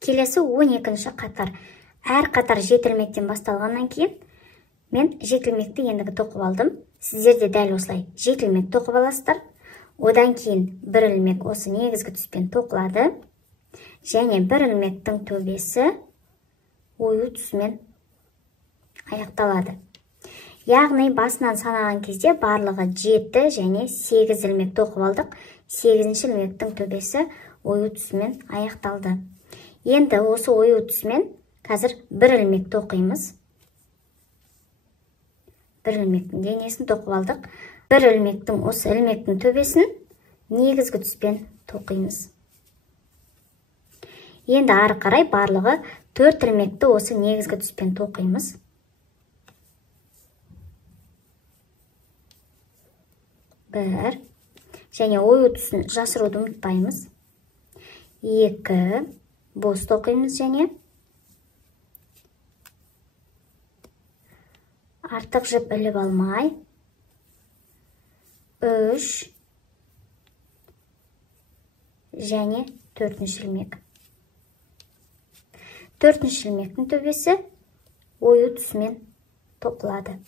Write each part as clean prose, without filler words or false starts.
Келесі 12-ші қатар. Әр қатар 7 ілмектен басталғаннан кейін мен 7 ілмекті ендігі тоқып алдым. Сіздер де дәл осылай 7 ілмек тоқып аласыздар. Одан кейін 1 ілмек осы негізгі түспен тоқылады. Және 1 ілмектің төбесі ою түсімен аяқталады. Яғни басынан санаған кезде барлығы 7 және 8 ілмек тоқып алдық. 8-ші ілмектің төбесі ою түсімен аяқталды. Енді осы ою түсімен қазір 1 ілмек тоқимыз. 1 ілмектің денесін тоқып алдық. 1 ілмектің осы ілмектің төбесін негізгі түспен тоқимыз. Енді ары қарай барлығы 4 ілмекті осы негізгі түспен тоқимыз. 1 және ою түсін жасыруды ұмытпаймыз. 2 бос тоқимыз және артық жіп іліп алмай. 3 және 4-ші ілмек. 4-ші ілмектің төбесі ою түсімен тоқылады.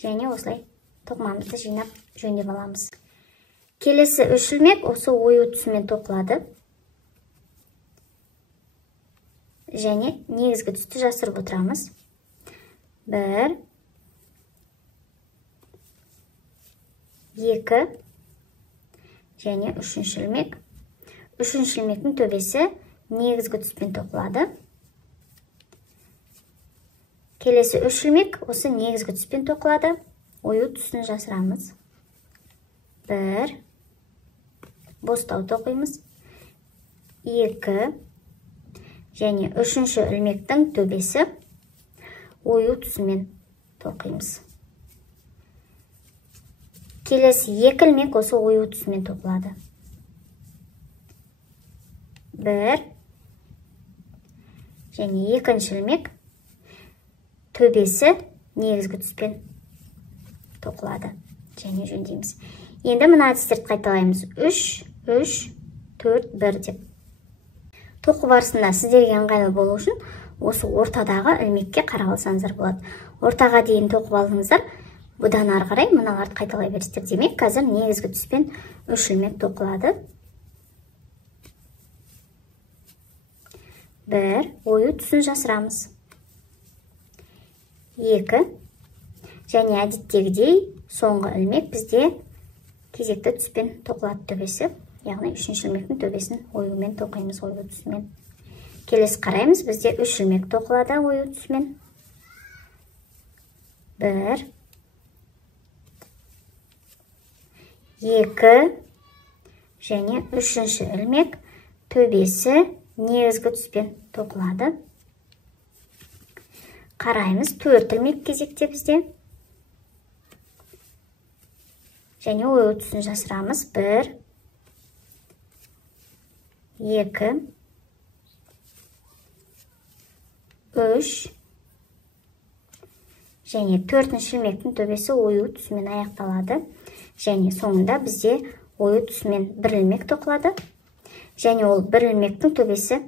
Және осылай тоқымамызды жинап жөндеп аламыз. Келесі 3 ілмек осы ою түсімен тоқылады. Және негізгі түсті жасырып отырамыз. 1 2 және 3-ші ілмек. 3-ші ілмектің төбесі негізгі түспен тоқылады. Келесі 3 ілмек осы негізгі түспен тоқылады. Ою түсін жасырамыз. 1 бостау тоқимыз. 2 және 3-ші ілмектің төбесі ою түсімен тоқимыз. Келесі 2 ілмек осы ою түсімен тоқылады. 1 және 2-ші ілмек төбесі негізгі түспен тоқылады. Және жөндейміз. Енді мына әдістерді қайталаймыз. 3, 3, 4, 1 деп. Тоқу барысында сіздерге ыңғайлы болу үшін осы ортадағы ілмекке қарап алсаңыздар болады. Ортаға дейін тоқып алдыңыздар. Бұдан ары қарай мыналарды қайталай бересіздер. Демек, қазір негізгі түспен 3 ілмек тоқылады. 1 ою түсін жасырамыз. 2 және әдеттегідей соңғы ілмек бізде кезекті түспен тоқылады төбесі. Яғни 3-ші ілмектің төбесін оюмен тоқимыз, ою түсімен. Келесі қараймыз, бізде 3 ілмек тоқылады ою түсімен. 1 2 және 3-ші ілмек төбесі негізгі түспен тоқылады. Қараймыз, 4 ілмек кезекте бізде. Және ою түсін жасырамыз. 1 2 3 және 4-ші ілмектің төбесі ою түсімен аяқталады. Және соңында бізде ою түсімен 1 ілмек тоқылады. Және ол 1 ілмектің төбесі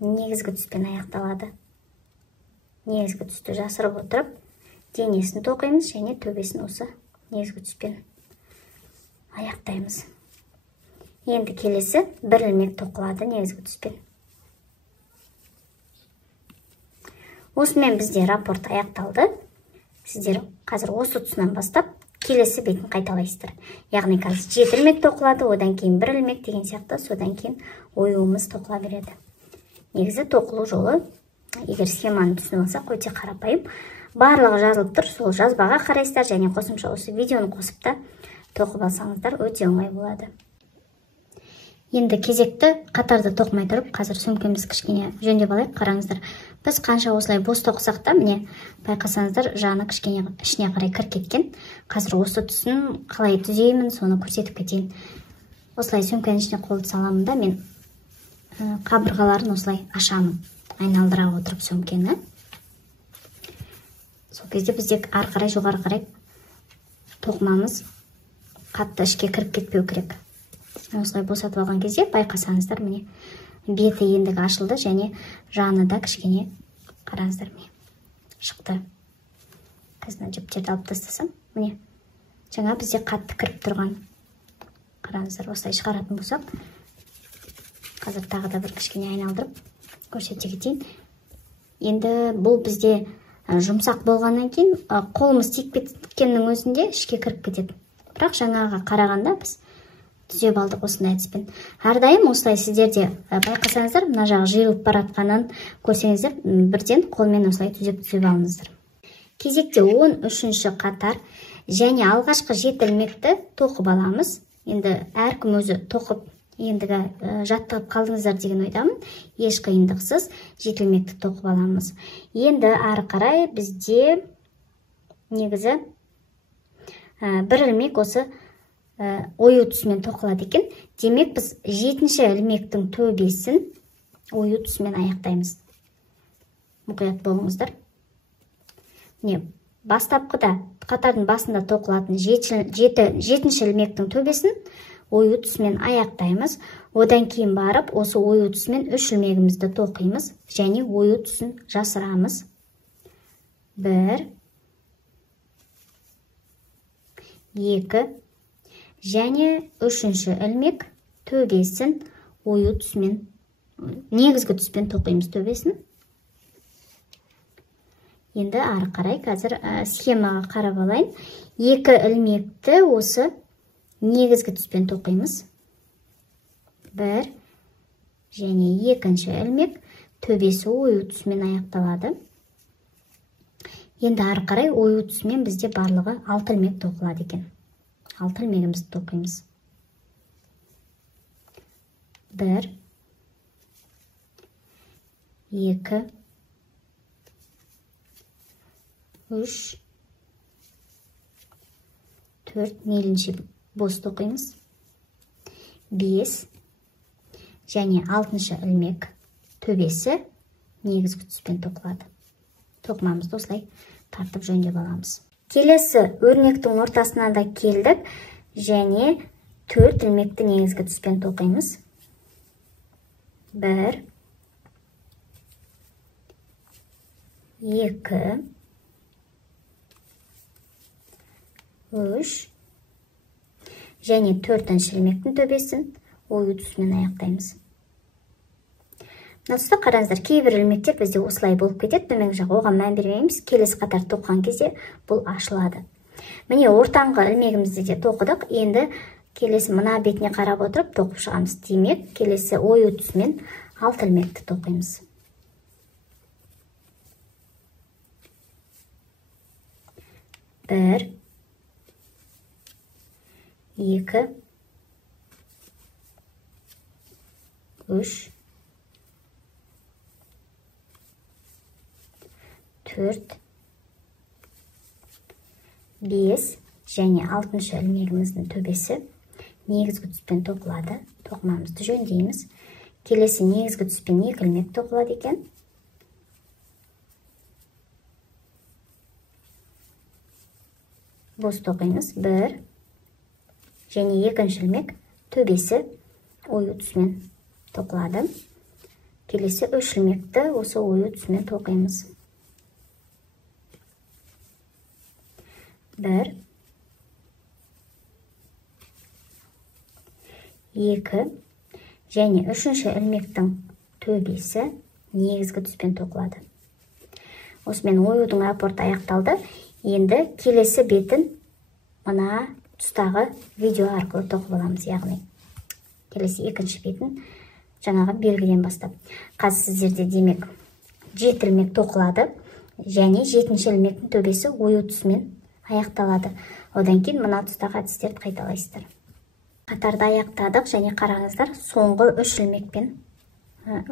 негізгі түспен аяқталады. Негізгі түсті жасырып отырып, денесін тоқимыз және төбесін осы негізгі түспен аяқтаймыз. Енді келесі 1 ілмек тоқылады негізгі түспен. Осымен бізде рапорт аяқталды. Сіздер қазір осы тұсынан бастап келесі бетін қайталайсыздар. Яғни қазір 7 ілмек тоқылады, одан кейін 1 ілмек деген сияқты, содан кейін оюымыз тоқыла береді. Негізі тоқылу жолы, егер схеманы түсініп алсақ, өте қарапайым. Барлығы жазылып тұр, сол жазбаға қарайсыздар және қосымша осы видеоны қосып та тоқып алсаңыздар өте оңай болады. Енді кезекті қатарды тоқымай тұрып, қазір сөмкеміз кішкене жөндеп алайық. Қараңыздар, біз қанша осылай бос тоқысақ та, міне байқасаңыздар, жаны кішкене ішіне қарай кіріп кеткен. Қазір осы түсін қалай түзеймін, соны көрсетіп кетейін. Осылай сөмкенің ішіне қолды саламын да, мен қабырғаларын осылай ашамын, айналдыра отырып сөмкені. Сол кезде бізде ары қарай жоғары қарай тоқымамыз қатты ішке кіріп кетпеу керек. Осылай босатып алған кезде байқасаңыздар, міне беті ендігі ашылды, және жаны да кішкене қараңыздар, міне шықты. Қазір жіптерді алып тастасам, міне жаңа бізде қатты кіріп тұрған. Қараңыздар, осылай шығаратын болсақ, қазір тағы да бір кішкене айналдырып көрсете кетейін. Енді бұл бізде жұмсақ болғаннан кейін қолымыз тиіп кеткеннің өзінде ішке кіріп кетеді. Бірақ жаңаға қарағанда біз түзеп алдық осындай әдіспен. Әрдайым осылай сіздерде байқасаңыздар, мына жағы жиылып баратқанын көрсеңіздер, бірден қолмен осылай түзеп алыңыздар. Кезекте 13-ші қатар және алғашқы 7 ілмекті тоқып аламыз. Енді әркім өзі тоқып ендігі жаттығып қалдыңыздар деген ойдамын. Еш қиындықсыз 7 ілмекті тоқып аламыз. Енді ары қарай бізде негізі бір ілмек осы ою түсімен тоқылады екен. Демек біз 7-ші ілмектің төбесін ою түсімен аяқтаймыз. Мұқият болыңыздар. Не, бастапқыда қатардың басында тоқылатын 7-ші ілмектің төбесін ою түсімен аяқтаймыз. Одан кейін барып, осы ою түсімен 3 ілмегімізді тоқимыз және ою түсін жасырамыз. 1, 2 және 3-ші ілмек төбесін ою түсімен, негізгі түспен тоқимыз төбесін. Енді ары қарай қазір схемаға қарап алайын. 2 ілмекті осы негізгі түспен тоқимыз. 1 және 2-ші ілмек төбесі ою түсімен аяқталады. Енді ары қарай ою түсімен бізде барлығы 6 ілмек тоқылады екен. 6 ілмегімізді тоқимыз. 1, 2, 3, 4, мейлінше бос тоқимыз. 5 және 6-шы ілмек төбесі негізгі түспен тоқылады. Тоқымамызды осылай тартып жөндеп аламыз. Келесі өрнектің ортасына да келдік және 4 ілмекті негізгі түспен тоқимыз. 1, 2, 3 және 4-ші ілмектің төбесін ою түсімен аяқтаймыз. Мына қараңыздар, кейбір ілмектер бізде осылай болып кетеді, төменгі жақ оған мән бермейміз. Келесі қатар тоққан кезде бұл ашылады. Міне ортаңғы ілмегімізді де тоқыдық. Енді келесі мына бетіне қарап отырып тоқып шығамыз. Демек, келесі ою түсімен 6 ілмекті тоқимыз. 1, 2, 3, 4, 5 және 6-шы ілмегіміздің төбесі негізгі түспен тоқылады. Тоқымамызды жөндейміз. Келесі негізгі түспен 2 ілмек тоқылады екен. Бос тоқимыз. 1 және 2-ші ілмек төбесі ою түсімен тоқылады. Келесі 3 ілмекті осы ою түсімен тоқимыз. 1, 2 және 3-ші ілмектің төбесі негізгі түспен тоқылады. Осымен оюдың рапорты аяқталды. Енді келесі бетін мына тұстағы видео арқылы тоқып аламыз. Яғни келесі 2-ші бетін жаңағы белгіден бастап. Қазір сіздерде демек 7 ілмек тоқылады және 7-ші ілмектің төбесі ою түсімен аяқталады. Одан кейін мына тұстағы әдістерді қайталайсыздар. Қатарды аяқтадық және қараңыздар, соңғы 3 ілмекпен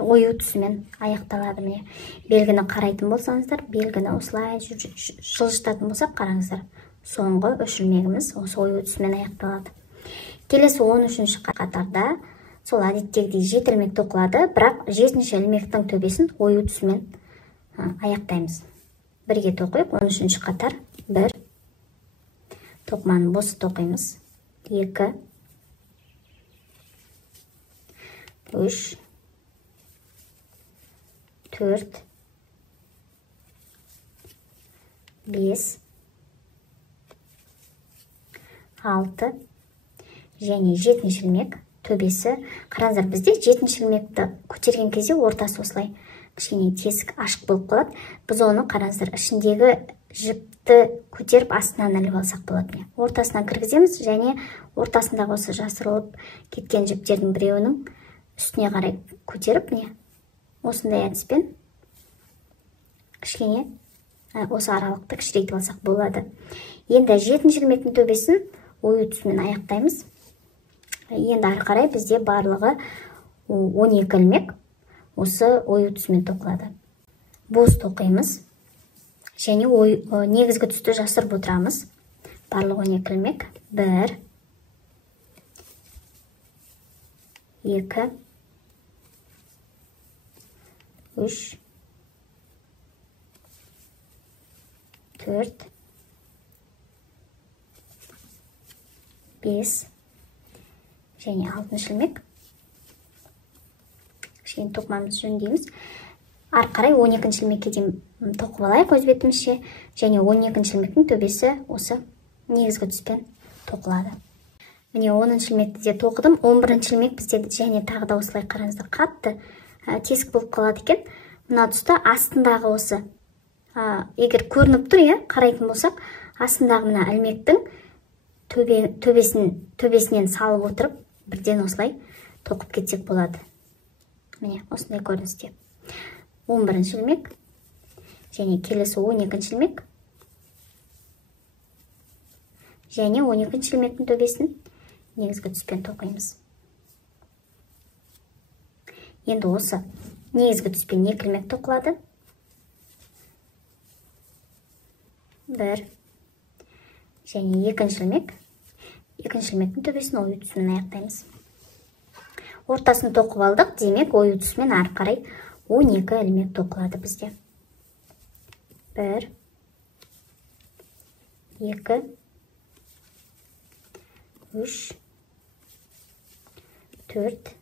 ою түсімен аяқталады. Міне белгіні қарайтын болсаңыздар, белгіні осылай жылжытатын болсақ, қараңыздар, соңғы 3 ілмегіміз осы ою түсімен аяқталады. Келесі 13-ші қатарда сол әдеттегідей 7 ілмек тоқылады, бірақ 7-ші ілмектің төбесін ою түсімен аяқтаймыз. Бірге тоқиық. 13-ші қатар. 1, тоқыманы бос тоқимыз. 2, 3, 4, 5, 6 және 7 ілмек төбесі. Қараңыздар, бізде 7 ілмекті көтерген кезде ортасы осылай кішкене тесік ашық болып қалады. Біз оны қараңыздар, ішіндегі жіпті көтеріп астынан іліп алсақ болады. Ортасынан кіргіземіз және ортасындағы осы жасырылып кеткен жіптердің біреуінің үстіне қарай көтеріп, осындай әдіспен кішкене осы аралықты кішірейтіп алсақ болады. Енді 7 ілмектің төбесін ою түсімен аяқтаймыз. Енді ары қарай бізде барлығы 12 ілмек осы ою түсімен тоқылады. Боз тоқимыз және негізгі түсті жасырып отырамыз. Барлығы 12 ілмек. 1, 2, 3, 4, 5 және 6 ілмек. Кішкене тоқымамызды жөндейміз. Ары қарай 12 ілмекке дейін тоқып алайық өз бетімізше, және 12 ілмектің төбесі осы негізгі түспен тоқылады. Міне 10 ілмекті де тоқыдым. 11 ілмек бізде және тағы да осылай қараңыздар, қатты тесік болып қалады екен. Мына тұста астындағы осы, егер көрініп тұр, қарайтын болсақ, астындағы мына ілмектің төбесінен салып отырып, бірден осылай тоқып кетсек болады. Міне осындай көріністе. 11 ілмек және келесі 12 ілмек және 12 ілмектің төбесін негізгі түспен тоқимыз. Енді осы негізгі түспен 2 ілмек тоқылады. 1 және 2 ілмек. 2 ілмектің төбесін ою түсімен аяқтаймыз. Ортасын тоқып алдық, демек ою түсімен ары қарай 12 ілмек тоқылады бізде. 1, 2, 3, 4,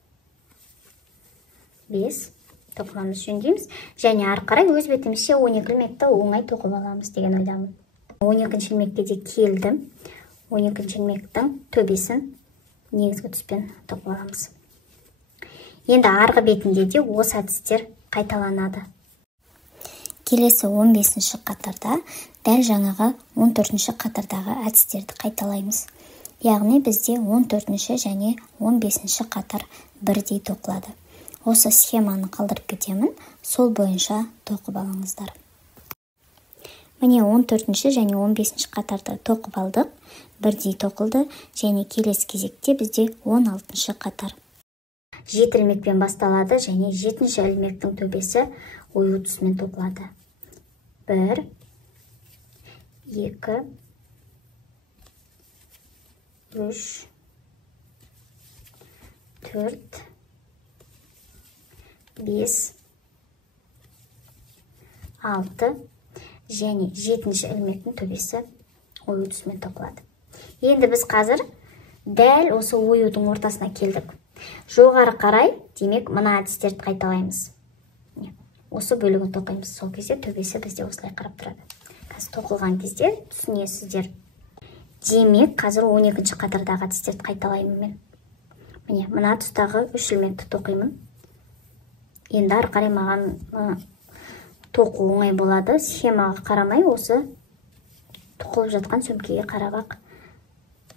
5 тоқымамыз жөндейміз. Және ары қарай өз бетімізше 12 ілмекті оңай тоқып аламыз деген ойдамын. 12 ілмекке де келдім. 12 ілмектің төбесін негізгі түспен тоқып аламыз. Енді арғы бетінде де осы әдістер қайталанады. Келесі 15-ші қатарда дәл жаңағы 14-ші қатардағы әдістерді қайталаймыз. Яғни бізде 14-ші және 15-ші қатар бірдей тоқылады. Осы схеманы қалдырып кетемін, сол бойынша тоқып алыңыздар. Міне 14-ші және 15-ші қатарды тоқып алдық, бірдей тоқылды, және келесі кезекте бізде 16-ші қатар. 7 ілмекпен басталады және 7-ші ілмектің төбесі ою түсімен тоқылады. 1, 2, 3, 4, 5, 6 және 7-ші ілмектің төбесі ою түсімен тоқылады. Енді біз қазір дәл осы оюдың ортасына келдік. Жоғары қарай, демек, мына әдістерді қайталаймыз. Осы бөлігін тоқимыз. Сол кезде төбесі бізде осылай қарап тұрады. Қазір тоқылған кезде түсінесіздер. Демек, қазір 12-ші қатардағы әдістерді қайталаймын мен. Міне, мына тұстағы 3 ілмекті тоқимын. Енді ары қарай маған тоқу оңай болады. Схемаға қарамай, осы тоқылып жатқан сөмкеге қарап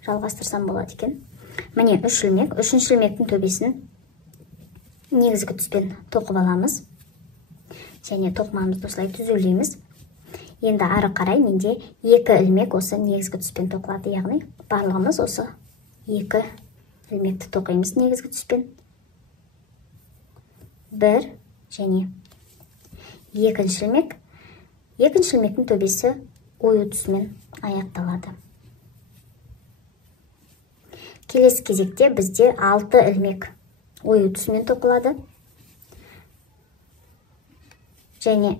жалғастырсам болады екен. Міне 3 ілмек, 3-ші ілмектің төбесін негізгі түспен тоқып аламыз. Және тоқымамызды осылай түзулейміз. Енді ары қарай менде 2 ілмек осы негізгі түспен тоқылады. Яғни барлығымыз осы 2 ілмекті тоқимыз негізгі түспен. 1 және 2-ші ілмек. 2-ші ілмектің төбесі ою түсімен аяқталады. Келесі кезекте бізде 6 ілмек ою түсімен тоқылады. Және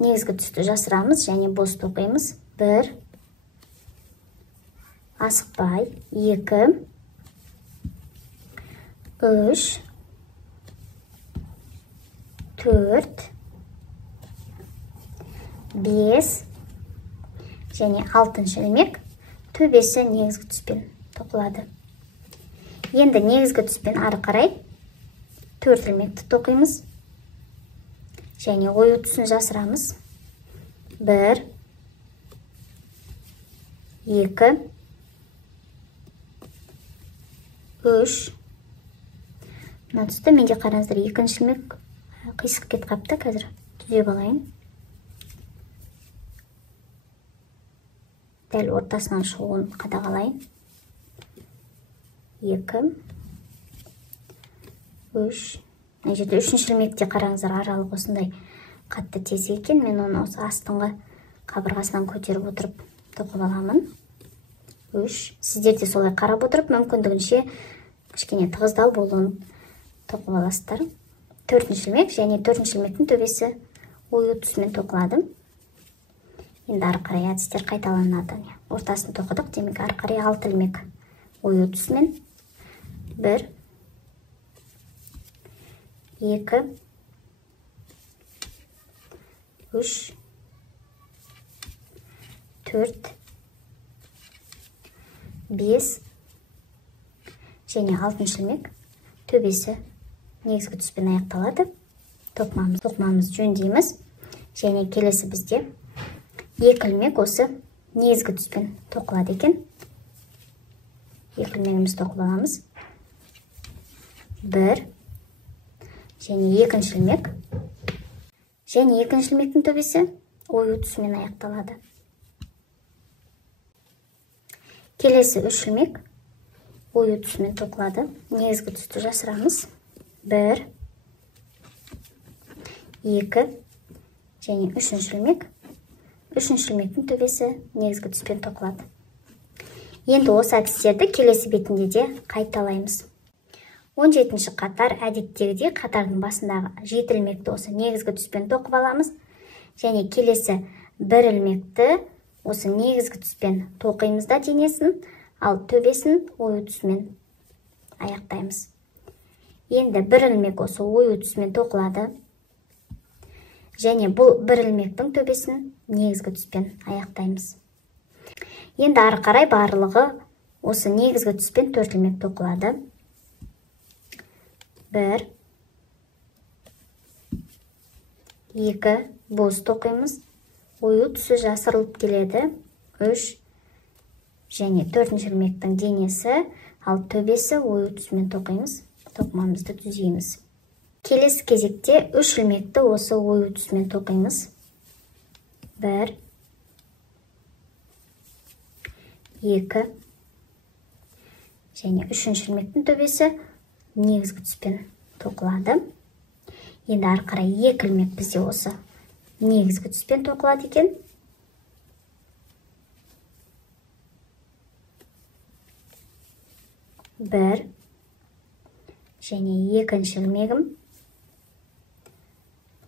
негізгі түсті жасырамыз және бос тоқимыз. 1, асықпай, 2, 3, 4, 5 және 6 ілмек төбесі негізгі түспен тоқылады. Енді негізгі түспен ары қарай 4 ілмекті тоқимыз және ою түсін жасырамыз. 1 2 3 мына тұста менде қараңыздар екінші ілмек қисық кетіп қапты, қазір түзеп алайын. Дәл ортасынан шығуын қадағалайын. 2 3 мына жерде үшінші ілмекте қараңыздар аралық осындай қатты тесік екен. Мен оны осы астыңғы қабырғасынан көтеріп отырып тоқып аламын. 3 сіздер де солай қарап отырып мүмкіндігінше кішкене тығыздау болуын тоқып аласыздар. 4 ілмек және 4 ілмектің төбесі ою түсімен тоқылады. Енді ары қарай әдістер қайталанады. Ортасын тоқыдық, демек ары қарай 6 ілмек ою түсімен. 1 2 3 4 5 және 6 ілмек төбесі негізгі түспен аяқталады. Тоқымамыз жөндейміз. Және келесі бізде 2 ілмек осы негізгі түспен тоқылады екен. 2 ілмегіміз тоқып аламыз. 1 және 2 ілмек. Және 2 ілмектің төбесі ою түсімен аяқталады. Келесі 3 ілмек ою түсімен тоқылады. Негізгі түсті жасырамыз. 1 2 және 3 ілмек. 3 ілмектің төбесі негізгі түспен тоқылады. Енді осы әдістерді келесі бетінде де қайталаймыз. 17-ші қатар әдеттегідей қатардың басындағы 7 ілмекті осы негізгі түспен тоқып аламыз. Және келесі 1 ілмекті осы негізгі түспен тоқимыз да денесін, ал төбесін ою түсімен аяқтаймыз. Енді 1 ілмек осы ою түсімен тоқылады. Және бұл 1 ілмектің төбесін негізгі түспен аяқтаймыз. Енді ары қарай барлығы осы негізгі түспен 4 ілмек тоқылады. 1 2 боз тоқимыз. Ою түсі жасырылып келеді. 3 және 4 ілмектің денесі, ал төбесі ою түсімен тоқимыз. Тоқымамызды түзейміз. Келесі кезекте 3 ілмекті осы ою түсімен тоқимыз. 1 2 және 3 ілмектің төбесі негізгі түспен тоқылады. Енді ары қарай 2 ілмек бізде осы негізгі түспен тоқылады екен. 1 және 2 ілмегім.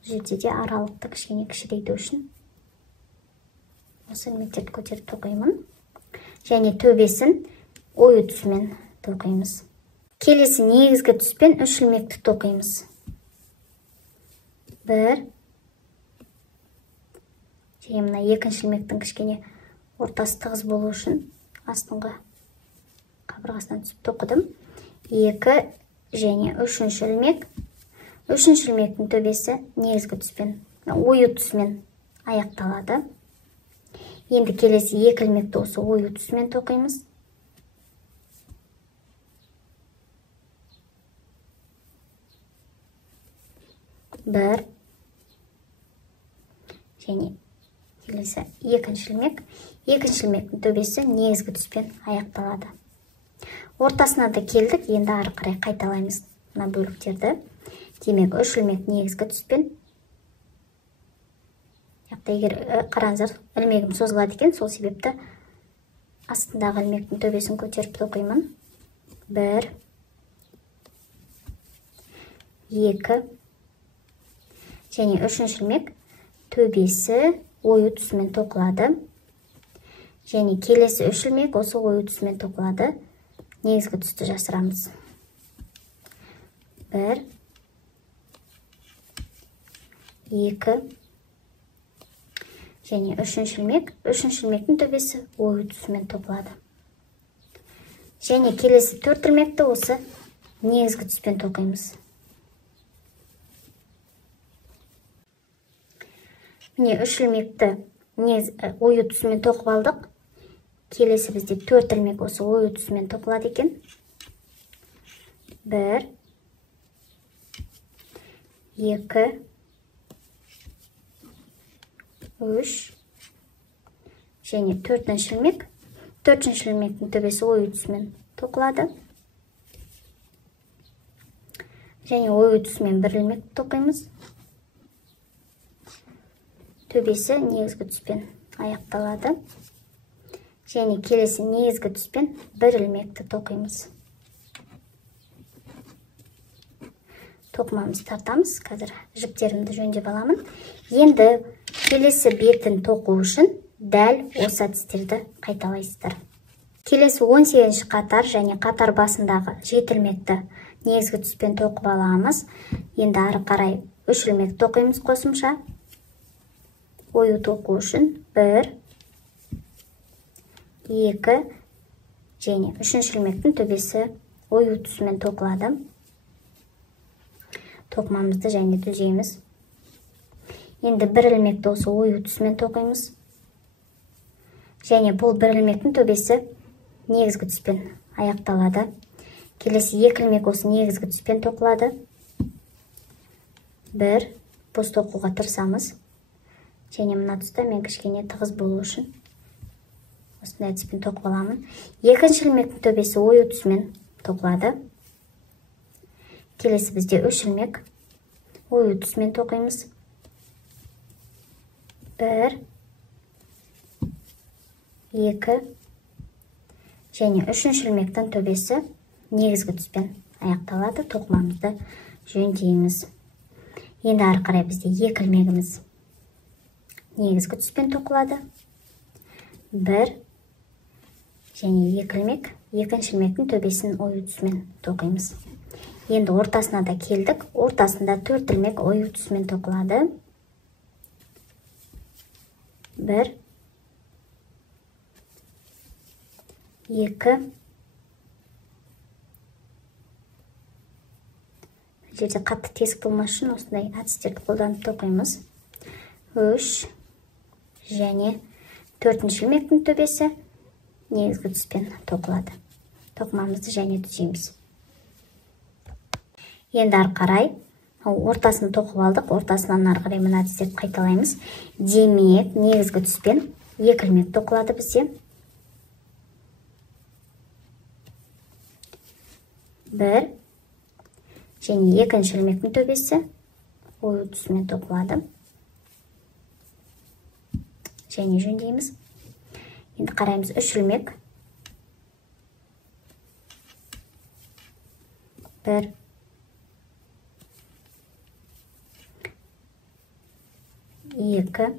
Бұл жерде де аралықты кішкене кішірейту үшін осы ілмектерді көтеріп тоқимын. Және төбесін ою түсімен тоқимыз. Келесі негізгі түспен 3 ілмекті тоқимыз. 1 және мына 2 ілмектің кішкене ортасы тығыз болу үшін астыңғы қабырғасынан түсіп тоқыдым. 2 және 3 ілмек. 3 ілмектің төбесі негізгі түспен, ою түсімен аяқталады. Енді келесі 2 ілмекті осы ою түсімен тоқимыз. 1 және келесі 2 ілмек. 2 ілмектің төбесі негізгі түспен аяқталады. Ортасына да келдік. Енді ары қарай қайталаймыз мына бөліктерді. Демек 3 ілмек негізгі түспен. Егер қараңыздар, ілмегім созылады екен, сол себепті астындағы ілмектің төбесін көтеріп тоқимын. 1 2 және 3 ілмек төбесі ою түсімен тоқылады. Және келесі 3 ілмек осы ою түсімен тоқылады. Негізгі түсті жасырамыз. 1 2 және үшінші ілмектің төбесі ою түсімен тоқылады. Және келесі 4 ілмекті осы негізгі түспен тоқимыз. Міне 3 ілмекті ою түсімен тоқып алдық. Келесі бізде 4 ілмек осы ою түсімен тоқылады екен. 1, 2, 3 және 4-ші ілмек. 4-ші ілмектің төбесі ою түсімен тоқылады. Және ою түсімен 1 ілмек тоқимыз. Төбесі негізгі түспен аяқталады. Және келесі негізгі түспен 1 ілмекті тоқимыз. Тоқымамыз тартамыз. Қазір жіптерімді жөндеп аламын. Енді келесі бетін тоқу үшін дәл осы әдістерді қайталайсыздар. Келесі 18-ші қатар және қатар басындағы 7 ілмекті негізгі түспен тоқып аламыз. Енді ары қарай 3 ілмек тоқимыз қосымша. Ою тоқу үшін 1, 2 және 3-ші ілмектің төбесі ою түсімен тоқылады. Тоқымамызды және түзейміз. Енді 1 ілмекті осы ою түсімен тоқимыз. Және бұл 1 ілмектің төбесі негізгі түспен аяқталады. Келесі 2 ілмек осы негізгі түспен тоқылады. 1, бос тоқуға тырысамыз. Және мына тұста мен кішкене тығыз болу үшін осындай әдіспен тоқып аламын. 2-ші ілмектің төбесі ою түсімен тоқылады. Келесі бізде 3 ілмек ою түсімен тоқимыз. 1, 2 және 3-ші ілмектің төбесі негізгі түспен аяқталады. Тоқымамызды жөндейміз. Енді ары қарай бізде 2 ілмегіміз негізгі түспен тоқылады. 1 және 2 ілмек, 2-ші ілмектің төбесін ою түсімен тоқимыз. Енді ортасына да келдік. Ортасында 4 ілмек ою түсімен тоқылады. 1, 2 жерде қатты тесік болмас үшін осындай әдістерді қолданып тоқимыз. 3 және 4-ші ілмектің төбесі негізгі түспен тоқылады. Тоқымамызды және түзейміз. Енді ары қарай ортасын тоқып алдық. Ортасынан ары қарай мына әдістерді қайталаймыз. Демек, негізгі түспен 2 ілмек тоқылады бізде. 1 және 2-ші ілмектің төбесі ою түсімен тоқылады. Және жөндейміз. Енді қараймыз 3 ілмек. 1, 2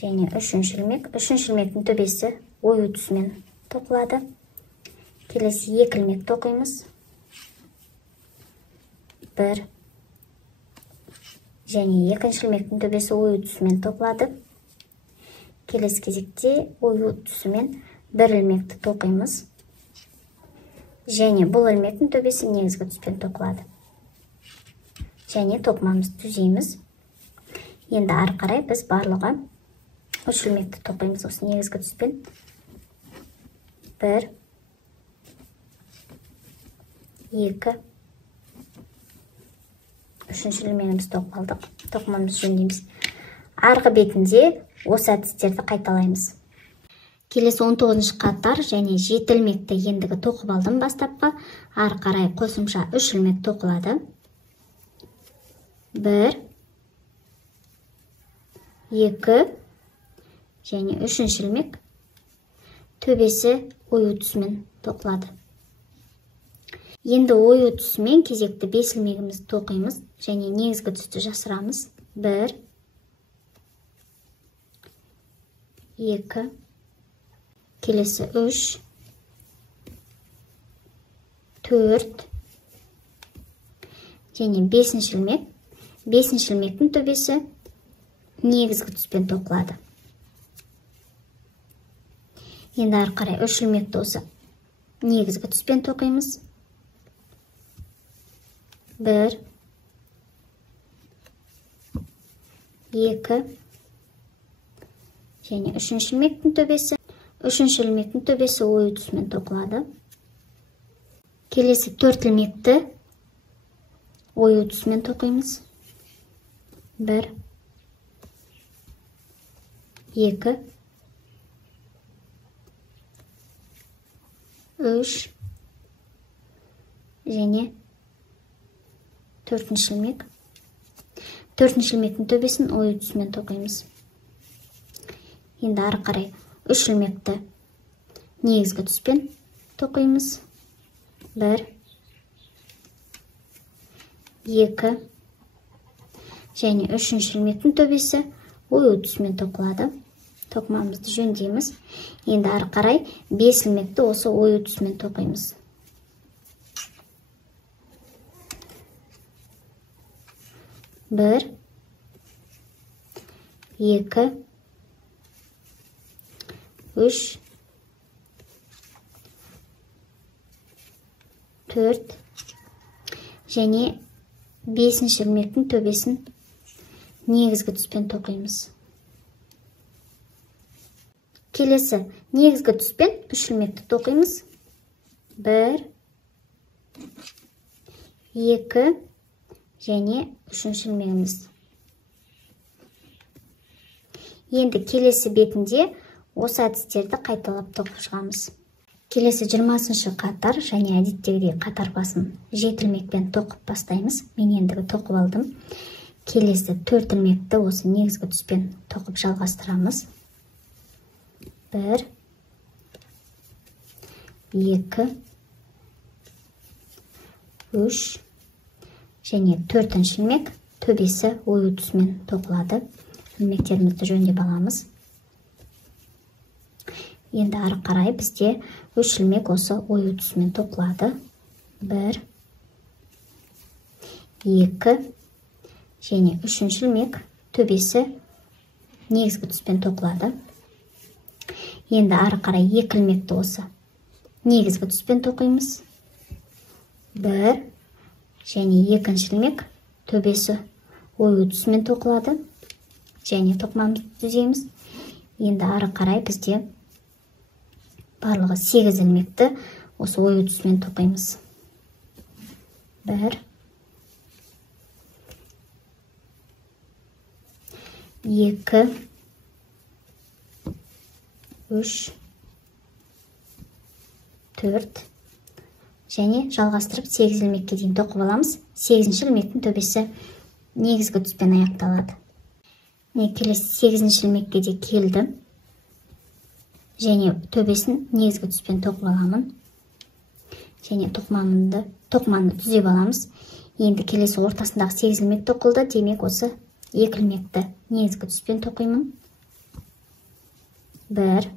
және 3-ші ілмек. 3-ші ілмектің төбесі ою түсімен тоқылады. Келесі 2 ілмек тоқимыз. 1 және 2-ші ілмектің төбесі ою түсімен тоқылады. Келесі кезекте ою түсімен 1 ілмекті тоқимыз. Және бұл ілмектің төбесі негізгі түспен тоқылады. Және тоқымамызды түзейміз. Енді ары қарай біз барлығы 3 ілмекті тоқимыз осы негізгі түспен. 1, 2, 3-ші ілмегімізді тоқып алдық. Тоқымамызды жөндейміз. Арғы бетінде осы әдістерді қайталаймыз. Келесі 19-ші қатар және 7 ілмекті ендігі тоқып алдым бастапқы. Ары қарай қосымша 3 ілмек тоқылады. 1, 2 және 3-ші ілмек төбесі ою түсімен тоқылады. Енді ою түсімен кезекті 5 ілмегімізді тоқимыз және негізгі түсті жасырамыз. 1, 2, келесі 3, 4 және 5-ші ілмек. 5-ші ілмектің төбесі негізгі түспен тоқылады. Енді ары қарай үш ілмекті осы негізгі түспен тоқимыз. 1 2 және үшінші ілмектің төбесі. Үшінші ілмектің төбесі ою түсімен тоқылады. Келесі 4 ілмекті ою түсімен тоқимыз. 1 2 3 және 4-ші ілмек. 4-ші ілмектің төбесін ою түсімен тоқимыз. Енді ары қарай 3 ілмекті негізгі түспен тоқимыз. 1 2 және 3-ші ілмектің төбесі ою түсімен тоқылады. Тоқымамызды жөндейміз. Енді ары қарай 5 ілмекті осы ою түсімен тоқимыз. 1 2 3 4 және 5-ші ілмектің төбесін негізгі түспен тоқимыз. Келесі негізгі түспен 3 ілмекті тоқимыз. 1 2 және 3-ші ілмегіміз. Енді келесі бетінде осы әдістерді қайталап тоқып шығамыз. Келесі 20-ші қатар және әдеттегідей қатар басын 7 ілмекпен тоқып бастаймыз. Мен ендігі тоқып алдым. Келесі 4 ілмекті осы негізгі түспен тоқып жалғастырамыз. 1 2 3 және 4-ші ілмек төбесі ою түсімен тоқылады. Ілмектерімізді жөндеп аламыз. Енді ары қарай бізде 3 ілмек осы ою түсімен тоқылады. 1 2 және 3-ші ілмек төбесі негізгі түспен тоқылады. Енді ары қарай 2 ілмекті осы негізгі түспен тоқимыз. 1 және 2-ші ілмек төбесі ою түсімен тоқылады. Және тоқымамызды түзейміз. Енді ары қарай бізде барлығы 8 ілмекті осы ою түсімен тоқимыз. 1 2 3 4 және жалғастырып 8 ілмекке дейін тоқып аламыз. 8-ші ілмектің төбесі негізгі түспен аяқталады. Келесі 8-ші ілмекке де келдім. Және төбесін негізгі түспен тоқып аламын. Және тоқымамды түзеп аламыз. Енді келесі ортасындағы 8 ілмек тоқылды. Демек осы 2 ілмекті негізгі түспен тоқимын. 1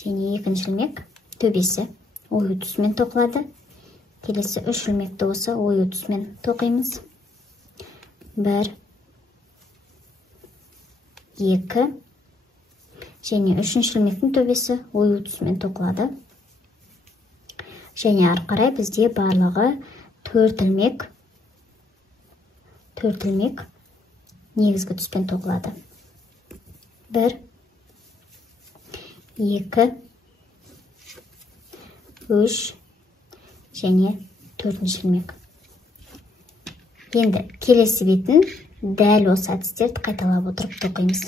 және 2-ші ілмек төбесі ою түсімен тоқылады. Келесі 3 ілмекті осы ою түсімен тоқимыз. 1 2 және 3-ші ілмектің төбесі ою түсімен тоқылады. Және ары қарай бізде барлығы 4 ілмек негізгі түспен тоқылады. 1 2 3 және 4-ші ілмек. Енді келесі бетін дәл осы әдістерді қайталап отырып тоқимыз.